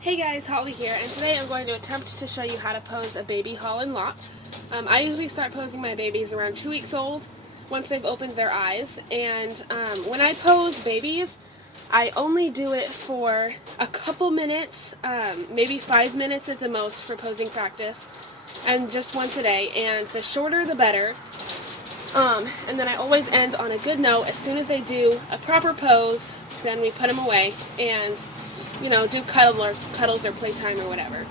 Hey guys, Holly here, and today I'm going to attempt to show you how to pose a baby Holland Lop. I usually start posing my babies around 2 weeks old, once they've opened their eyes, and when I pose babies, I only do it for a couple minutes, maybe 5 minutes at the most for posing practice, and just once a day, and the shorter the better. And then I always end on a good note. As soon as they do a proper pose, then we put them away and do cuddles or playtime or whatever.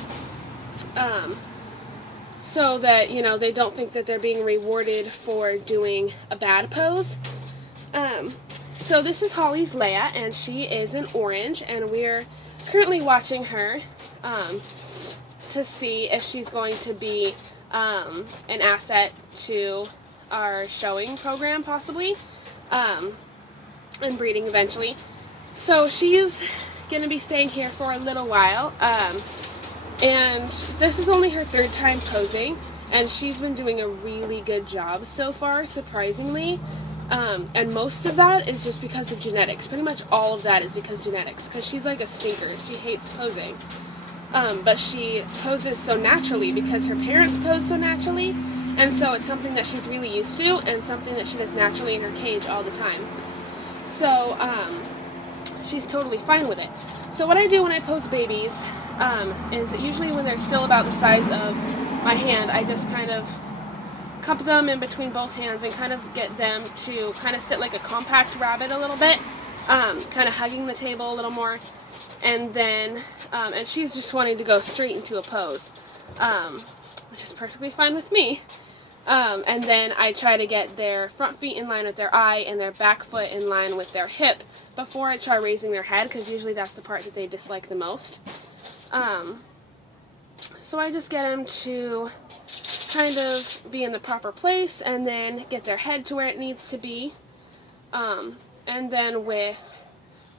So that, they don't think that they're being rewarded for doing a bad pose. So this is Holly's Leah, and she is an orange, and we're currently watching her to see if she's going to be an asset to our showing program, possibly, and breeding eventually. So she's going to be staying here for a little while, and this is only her third time posing, and she's been doing a really good job so far, surprisingly, and most of that is just because of genetics. Pretty much all of that is because of genetics, because she's like a stinker. She hates posing, but she poses so naturally because her parents pose so naturally, and so it's something that she's really used to and something that she does naturally in her cage all the time. So she's totally fine with it. So what I do when I pose babies is usually when they're still about the size of my hand, I just kind of cup them in between both hands and kind of get them to kind of sit like a compact rabbit a little bit, kind of hugging the table a little more, and then and she's just wanting to go straight into a pose, which is perfectly fine with me. And then I try to get their front feet in line with their eye and their back foot in line with their hip before I try raising their head, because usually that's the part that they dislike the most. So I just get them to kind of be in the proper place and then get their head to where it needs to be. And then when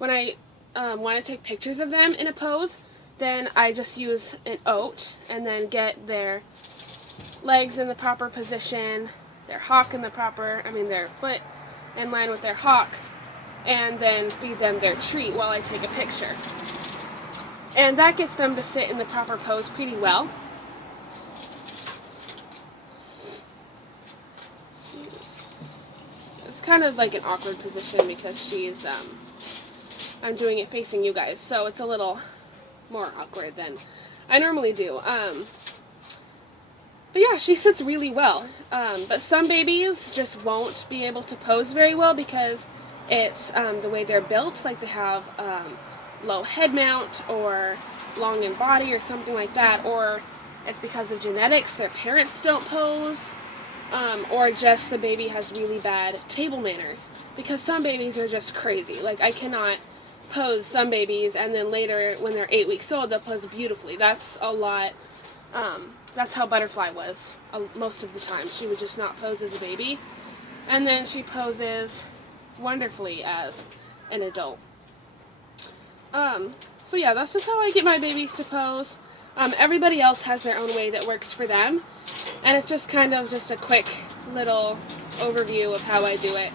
I want to take pictures of them in a pose, then I just use an oat and then get their legs in the proper position, their foot in line with their hock, and then feed them their treat while I take a picture. And that gets them to sit in the proper pose pretty well. It's kind of like an awkward position because she's, I'm doing it facing you guys, so it's a little more awkward than I normally do. But yeah, she sits really well. But some babies just won't be able to pose very well because it's the way they're built, like they have low head mount or long in body or something like that, or it's because of genetics, their parents don't pose, or just the baby has really bad table manners, because some babies are just crazy. Like, I cannot pose some babies and then later when they're 8 weeks old they'll pose beautifully. That's a lot. That's how Butterfly was most of the time. She would just not pose as a baby, and then she poses wonderfully as an adult. So yeah, that's just how I get my babies to pose. Everybody else has their own way that works for them, and it's just kind of just a quick little overview of how I do it,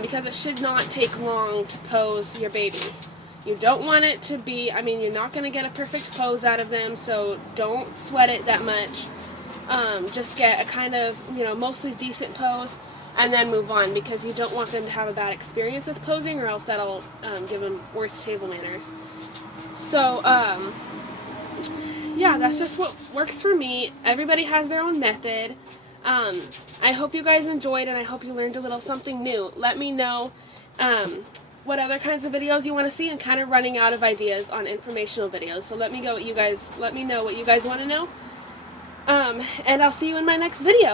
because it should not take long to pose your babies. You don't want it to be, you're not going to get a perfect pose out of them, so don't sweat it that much. Just get a kind of, mostly decent pose, and then move on, because you don't want them to have a bad experience with posing, or else that'll give them worse table manners. So, yeah, that's just what works for me. Everybody has their own method. I hope you guys enjoyed, and I hope you learned a little something new. Let me know what other kinds of videos you want to see. I'm kind of running out of ideas on informational videos, so let me know what you guys want to know. And I'll see you in my next video.